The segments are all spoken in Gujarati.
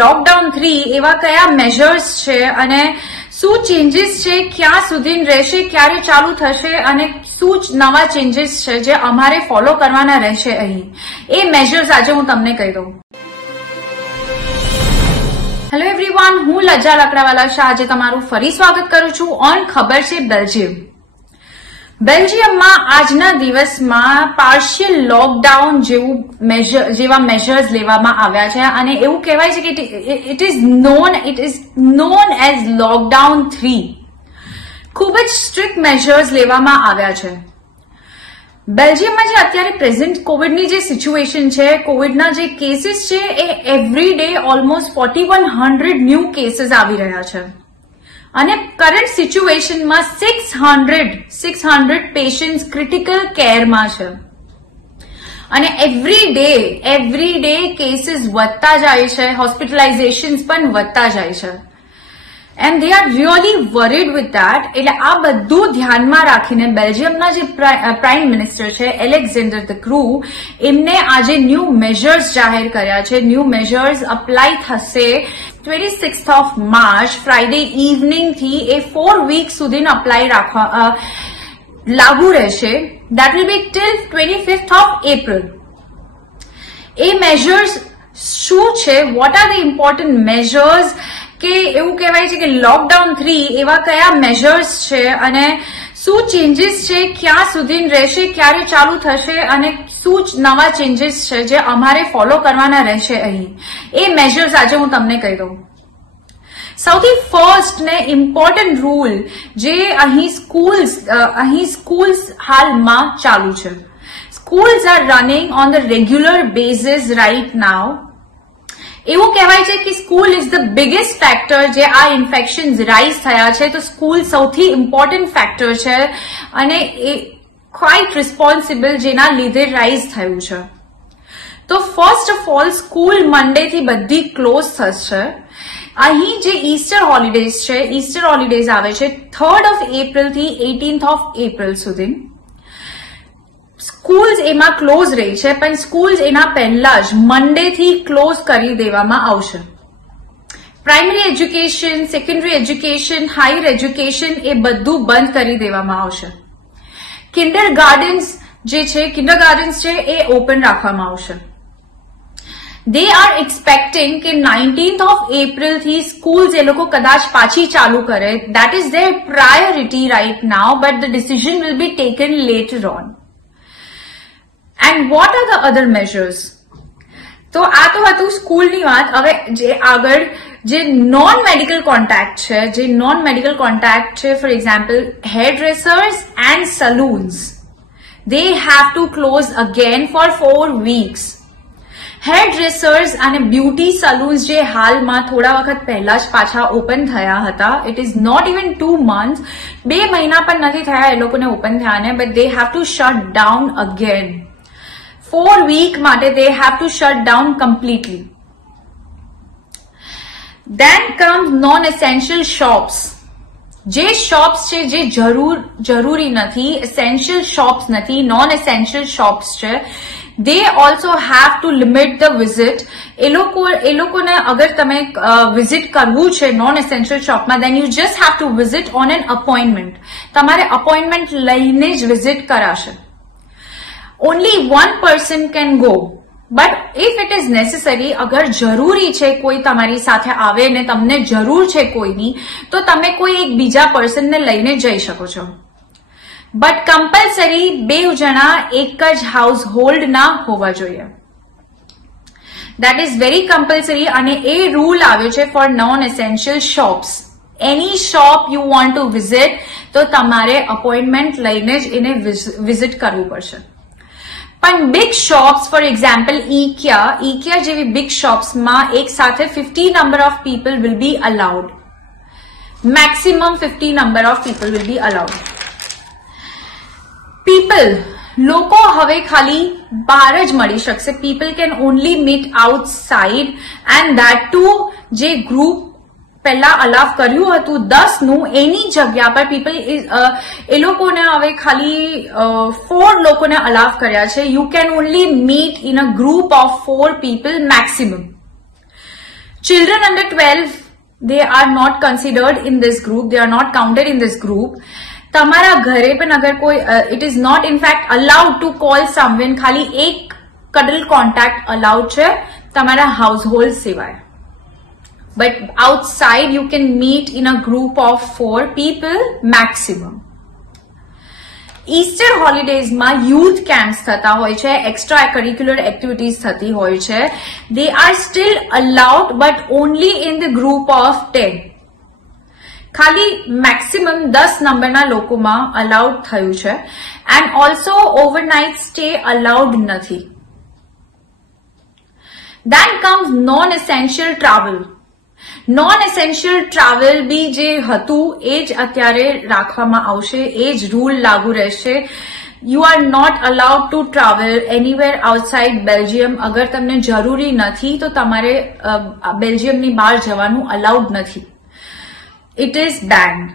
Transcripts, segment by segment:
લોકડાઉન 3 એવા કયા મેજર્સ છે અને શું ચેન્જીસ છે, ક્યાં સુધી રહેશે, ક્યારે ચાલુ થશે અને શું નવા ચેન્જીસ છે જે અમારે ફોલો કરવાના રહેશે અહીં, એ મેજર્સ આજે હું તમને કહી દઉં. હેલો એવરીવન, હું લજ્જા લકડાવાલા શાહ આજે તમારું ફરી સ્વાગત કરું છું ઓન ખબર છે બેલ્જિયમ. બેલ્જિયમમાં આજના દિવસમાં પાર્શિયલ લોકડાઉન જેવા મેજર્સ લેવામાં આવ્યા છે અને એવું કહેવાય છે કે it is known as lockdown 3. ખૂબ જ સ્ટ્રિક્ટ મેજર્સ લેવામાં આવ્યા છે. બેલ્જિયમમાં જે અત્યારે પ્રેઝન્ટ કોવિડની જે સિચ્યુએશન છે, કોવિડના જે કેસીસ છે એ every day almost 4100 new cases આવી રહ્યા છે અને કરંટ સિચ્યુએશનમાં 600 પેશન્ટ્સ ક્રિટિકલ કેરમાં છે અને એવરી ડે કેસીસ વધતા જાય છે, હોસ્પિટલાઇઝેશન્સ પણ વધતા જાય છે and they are really worried with that. એટલે આ બધું ધ્યાનમાં રાખીને બેલ્જિયમના જે પ્રાઇમ મિનિસ્ટર છે એલેક્ઝેન્ડર ધ ક્રુ, એમને આજે ન્યૂ મેજર્સ જાહેર કર્યા છે. ન્યૂ મેજર્સ અપ્લાય થશે 26th of March Friday evening થી એ 4 વીક સુધી અપ્લાય લાગુ રહેશે. That will be till 25th of April. એ મેજર્સ શું છે, what are the important measures, કે એવું કહેવાય છે કે લોકડાઉન 3 એવા કયા મેજર્સ છે અને શું ચેન્જીસ છે, ક્યાં સુધી રહેશે, ક્યારે ચાલુ થશે અને શું નવા ચેન્જીસ છે જે અમારે ફોલો કરવાના રહેશે અહીં, એ મેજર્સ આજે હું તમને કહી દઉં. સૌથી ફર્સ્ટ ને ઇમ્પોર્ટન્ટ રૂલ જે અહીં સ્કૂલ્સ હાલમાં ચાલુ છે. Schools are running on the regular basis right now. એવું કહેવાય છે કે school is the biggest factor જે આ ઇન્ફેક્શન્સ રાઇઝ થયા છે, તો સ્કૂલ સૌથી ઇમ્પોર્ટન્ટ ફેક્ટર છે અને એ ક્વાઇટ રિસ્પોન્સિબલ જેના લીધે રાઇઝ થયું છે. તો ફર્સ્ટ ઓફ ઓલ સ્કૂલ મંડે થી બધી ક્લોઝ થશે. અહીં જે ઈસ્ટર હોલિડેઝ છે, ઈસ્ટર હોલિડેઝ આવે છે 3rd of April થી 18th of April સુધી. સ્કૂલ્સ એમાં ક્લોઝ રહી છે પણ સ્કૂલ્સ એના પહેલા જ મંડે થી ક્લોઝ કરી દેવામાં આવશે. Primary education, secondary education, higher education એ બધું બંધ કરી દેવામાં આવશે. કિન્ડરગાર્ટન્સ છે એ ઓપન રાખવામાં આવશે. દે આર એક્સપેક્ટિંગ કે 19th of April થી સ્કૂલ્સ એ લોકો કદાચ પાછી ચાલુ કરે. That is their priority right now, but the decision will be taken later on. And what are the other measures? તો આ તો હતું સ્કૂલની વાત. હવે જે આગળ જે નોન મેડિકલ કોન્ટેક્ટ છે, for example hair dressers and salons, they have to close again for 4 weeks. Hair dressers અને બ્યુટી સલૂન્સ જે હાલમાં થોડા વખત પહેલા જ પાછા ઓપન થયા હતા, it is not even 2 months, 2 મહિના પણ નથી થયા એ લોકોને ઓપન થયાને, but they have to shut down again. 4 week માટે they have to shut down completely. Then comes non-essential shops. જે શોપ્સ છે જે જરૂરી નથી, essential shops નથી, non-essential shops છે, they also have to limit the visit. એ લોકોને અગર તમે વિઝિટ કરવું છે non-essential shopમાં, then you just have to visit on an appointment. તમારે અપોઇન્ટમેન્ટ લઈને જ વિઝિટ કરાશે. Only one person can go, but if it is necessary, અગર જરૂરી છે કોઈ તમારી સાથે આવે ને તમને જરૂર છે કોઈની, તો તમે કોઈ એક બીજા પર્સનને લઈને જઈ શકો છો. બટ કમ્પલસરી 2 જણા એક જ હાઉસ હોલ્ડ ના હોવા જોઈએ. દેટ ઇઝ વેરી કમ્પલસરી અને એ રૂલ આવ્યો છે four non essential shops. Any shop you want to visit તો તમારે અપોઇન્ટમેન્ટ લઈને જ એને વિઝિટ કરવું પડશે. પણ big shops, for example IKEA જેવી બિગ શોપ્સમાં એક સાથે 50 number of people will be allowed. Maximum 50 number of people will be allowed. લોકો હવે ખાલી બહાર જ મળી શકશે. People can only meet outside and that too જે ગ્રુપ પહેલા અલાવ કર્યું હતું 10 નું, એની જગ્યા પર એ લોકોને હવે ખાલી 4 લોકોને અલાવ કર્યા છે. You can only meet in a group of 4 people maximum. Children under 12, they are not considered in this group. They are not counted in this group. તમારા ઘરે પણ અગર કોઈ it is not in fact allowed to call someone, ખાલી એક cuddle contact allowed છે તમારા household સિવાય. But outside you can meet in a group of 4 people maximum. Easter હોલિડેઝમાં યુથ કેમ્પ્સ થતા હોય છે, એક્સ્ટ્રા કરિક્યુલર એક્ટિવિટીઝ થતી હોય છે. They are still allowed but only in the group of 10. ખાલી મેક્સિમમ 10 નંબરના લોકોમાં અલાઉડ થયું છે. And also overnight stay allowed નથી. Then comes non essential travel. Non essential travel બી જે હતું એ જ અત્યારે રાખવામાં આવશે, એ જ રૂલ લાગુ રહેશે. You are not allowed to travel anywhere outside Belgium. અગર તમને જરૂરી નથી તો તમારે બેલ્જિયમની બહાર જવાનું અલાઉડ નથી. It is banned.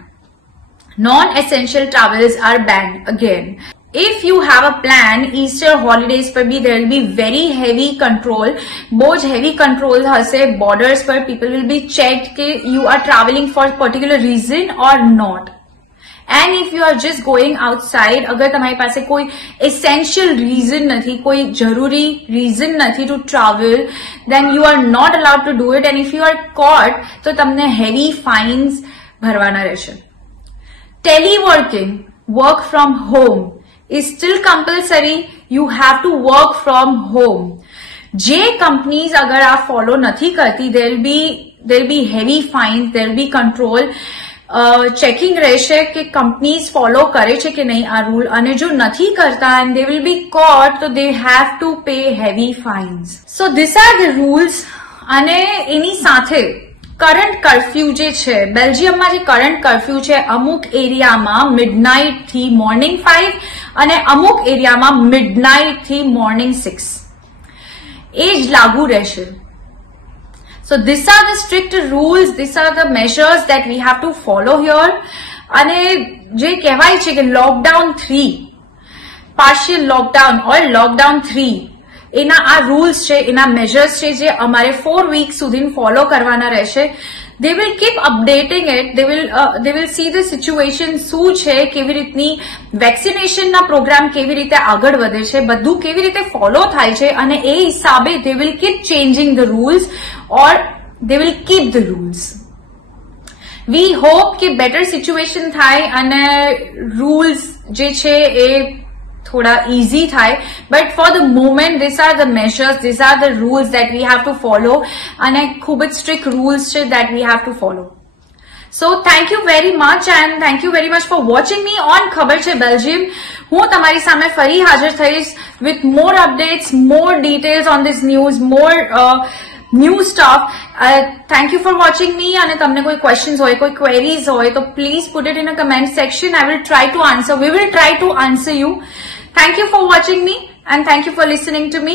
Non essential travels are banned again. If you have a plan, Easter holidays पर भी there will be very heavy control. बहुत heavy control हसे borders पर people will be checked कि you are traveling for particular reason or not. And if you are just going outside, अगर तुम्हारे पास कोई essential reason नहीं, कोई जरूरी reason नहीं to travel, then you are not allowed to do it. And if you are caught, तो तुमने heavy fines भरवाना रहेशे. Teleworking, work from home, is still compulsory. You have to work from home. J companies अगर आप follow नहीं करती, there will be heavy fines, there will be control. Checking રહેશે કે companies follow કરે છે કે નહીં આ rule, અને જો નથી કરતા and they will be caught, so they have to pay heavy fines. So these are the rules. અને એની સાથે કરંટ કર્ફ્યુ જે છે બેલ્જિયમમાં, જે કરંટ કર્ફ્યુ છે અમુક એરિયામાં મિડનાઇટ થી મોર્નિંગ 5 અને અમુક એરિયામાં મિડનાઇટ થી મોર્નિંગ 6 એ જ લાગુ રહેશે. So these are the strict rules, these are the measures that we have to follow here. અને જે કહેવાય છે કે લોકડાઉન 3, પાર્શિયલ લોકડાઉન ઓર લોકડાઉન 3, એના આ રૂલ્સ છે, એના મેજર્સ છે જે અમારે 4 વીક સુધી ફોલો કરવાના રહેશે. They will keep updating it. They will see the situation શું છે, કેવી રીતની વેક્સિનેશનના પ્રોગ્રામ કેવી રીતે આગળ વધે છે, બધું કેવી રીતે ફોલો થાય છે, અને એ હિસાબે they will keep changing the rules or they will keep the rules. We hope કે better situation થાય અને rules જે છે એ થોડા easy થાય. But for the moment, these are the measures, these are the rules that we have to follow, and ખૂબ જ strict rules છે that we have to follow. So thank you very much and thank you very much for watching me on ખબર છે બેલ્જિયમ. હું તમારી સામે ફરી હાજર થઈશ with more updates, more details on this news, more new stuff. Thank you for watching me. અને તમને કોઈ questions હોય, કોઈ queries હોય તો please put it in a comment section. I will try to answer. We will try to answer you. Thank you for watching me and thank you for listening to me.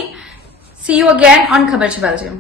See you again on ખબર છે બેલ્જિયમ.